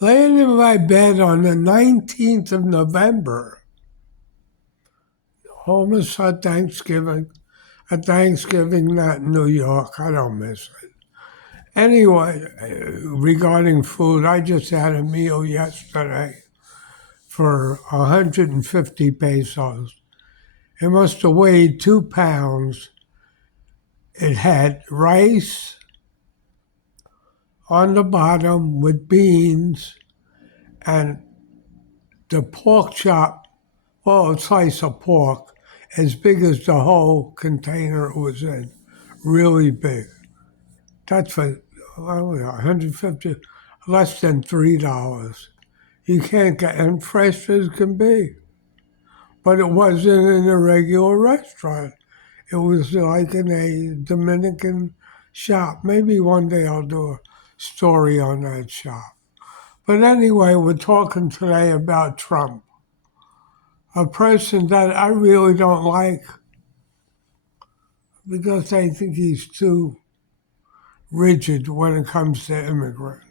laying in my bed on the 19th of November, almost at Thanksgiving. At Thanksgiving, not in New York. I don't miss it. Anyway, regarding food, I just had a meal yesterday for 150 pesos. It must have weighed 2 pounds. It had rice on the bottom with beans and the pork chop, well, a slice of pork as big as the whole container it was in, really big. That's for 150, less than $3. You can't get, and fresh as can be. But it wasn't in a regular restaurant. It was like in a Dominican shop. Maybe one day I'll do a story on that shop. But anyway, we're talking today about Trump, a person that I really don't like because I think he's too rigid when it comes to immigrants.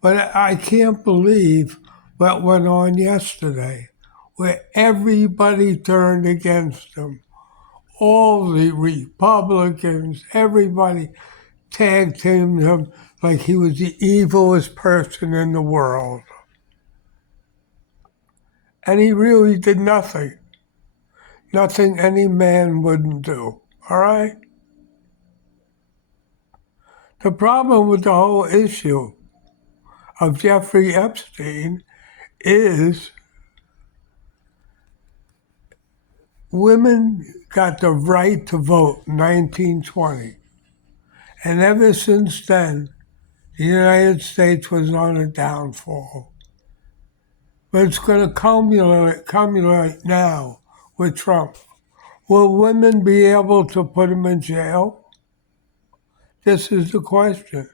But I can't believe what went on yesterday, where everybody turned against him. All the Republicans, everybody tag teamed him like he was the evilest person in the world. And he really did nothing. Nothing any man wouldn't do. All right? The problem with the whole issue of Jeffrey Epstein is women got the right to vote in 1920. And ever since then, the United States was on a downfall. But it's going to culminate now with Trump. Will women be able to put him in jail? This is the question.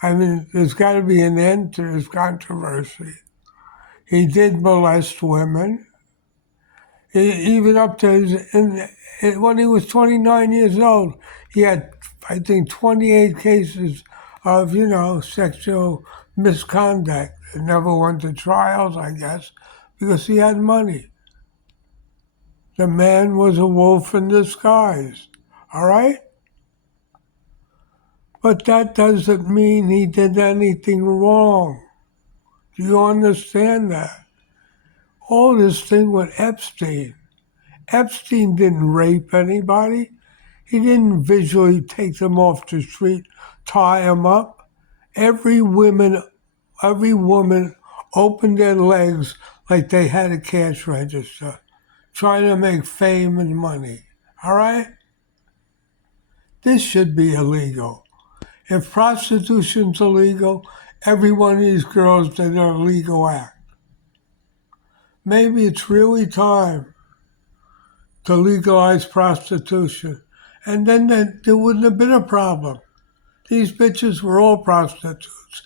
I mean, there's got to be an end to this controversy. He did molest women, even up to when he was 29 years old. He had, I think, 28 cases of, sexual misconduct. It never went to trials, I guess, because he had money. The man was a wolf in disguise, all right? But that doesn't mean he did anything wrong. Do you understand that? All this thing with Epstein. Epstein didn't rape anybody. He didn't visually take them off the street, tie them up. Every woman opened their legs like they had a cash register, trying to make fame and money. All right? This should be illegal. If prostitution's illegal, every one of these girls did an illegal act. Maybe it's really time to legalize prostitution. And then there wouldn't have been a problem. These bitches were all prostitutes.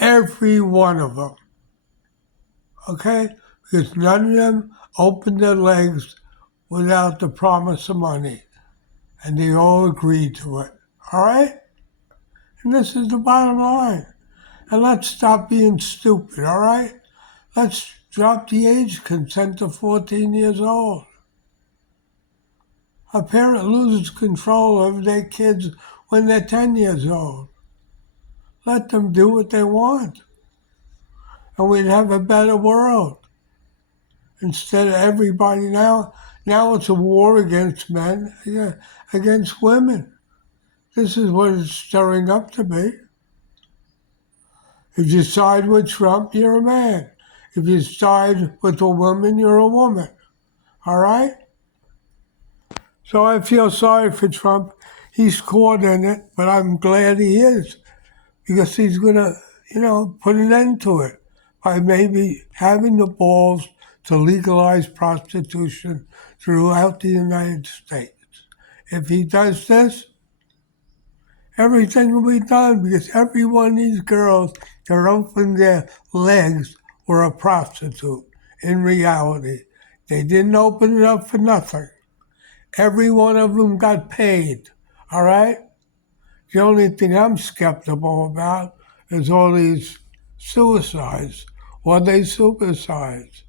Every one of them. Okay? Because none of them opened their legs without the promise of money. And they all agreed to it. All right? And this is the bottom line. And let's stop being stupid, all right? Let's drop the age consent to 14 years old. A parent loses control over their kids when they're 10 years old. Let them do what they want. And we'd have a better world. Instead of everybody now it's a war against men, against women. This is what it's stirring up to be. If you side with Trump, you're a man. If you side with a woman, you're a woman. All right? So I feel sorry for Trump. He's caught in it, but I'm glad he is because he's going to, put an end to it by maybe having the balls to legalize prostitution throughout the United States. If he does this, everything will be done because every one of these girls that opened their legs were a prostitute in reality. They didn't open it up for nothing. Every one of them got paid, all right? The only thing I'm skeptical about is all these suicides? Or they supersides?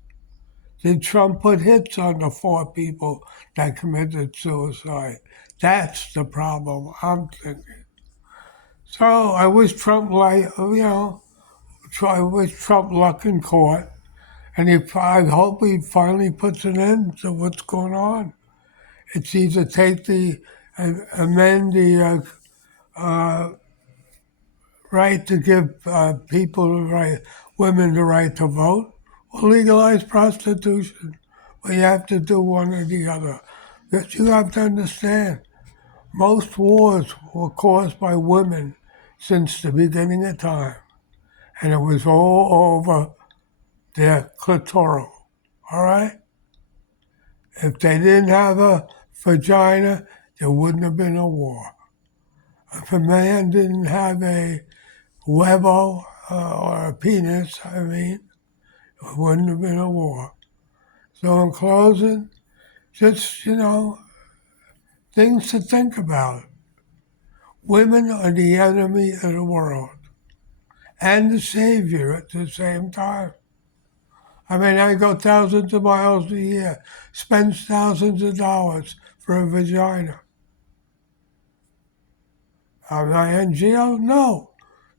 Did Trump put hits on the 4 people that committed suicide? That's the problem, I'm thinking. So I wish Trump, I wish Trump luck in court, and I hope he finally puts an end to what's going on. It's either amend the right to give women the right to vote, or legalize prostitution. Well, you have to do one or the other. But you have to understand, most wars were caused by women since the beginning of time, and it was all over their clitoral. All right? If they didn't have a vagina, there wouldn't have been a war. If a man didn't have a huevo or a penis, it wouldn't have been a war. So in closing, just, things to think about. Women are the enemy of the world and the savior at the same time. I go thousands of miles a year, spend thousands of dollars for a vagina. Am I in jail? No.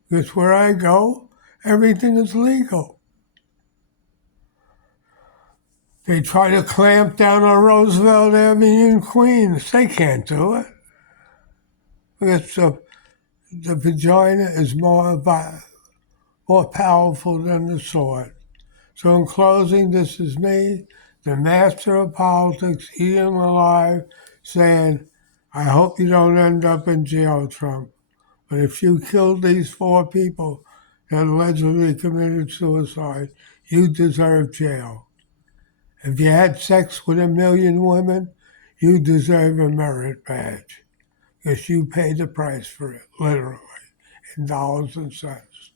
Because where I go, everything is legal. They try to clamp down on Roosevelt Avenue in Queens. They can't do it. Because the vagina is more powerful than the sword. So in closing, this is me, the master of politics, eating alive, saying, I hope you don't end up in jail, Trump. But if you killed these 4 people that allegedly committed suicide, you deserve jail. If you had sex with 1,000,000 women, you deserve a merit badge. Because you paid the price for it, literally, in dollars and cents.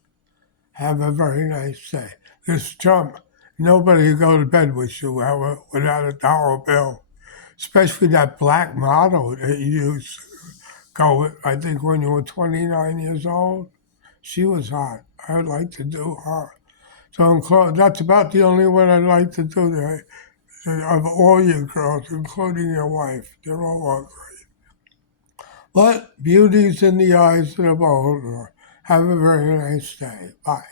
Have a very nice day. Because Trump, nobody can go to bed with you without a dollar bill. Especially that black model that you used to go with, I think when you were 29 years old. She was hot. I would like to do her. So that's about the only one I'd like to do there. Of all you girls, including your wife. They're all ugly. But beauty's in the eyes of the beholder. Have a very nice day. Bye.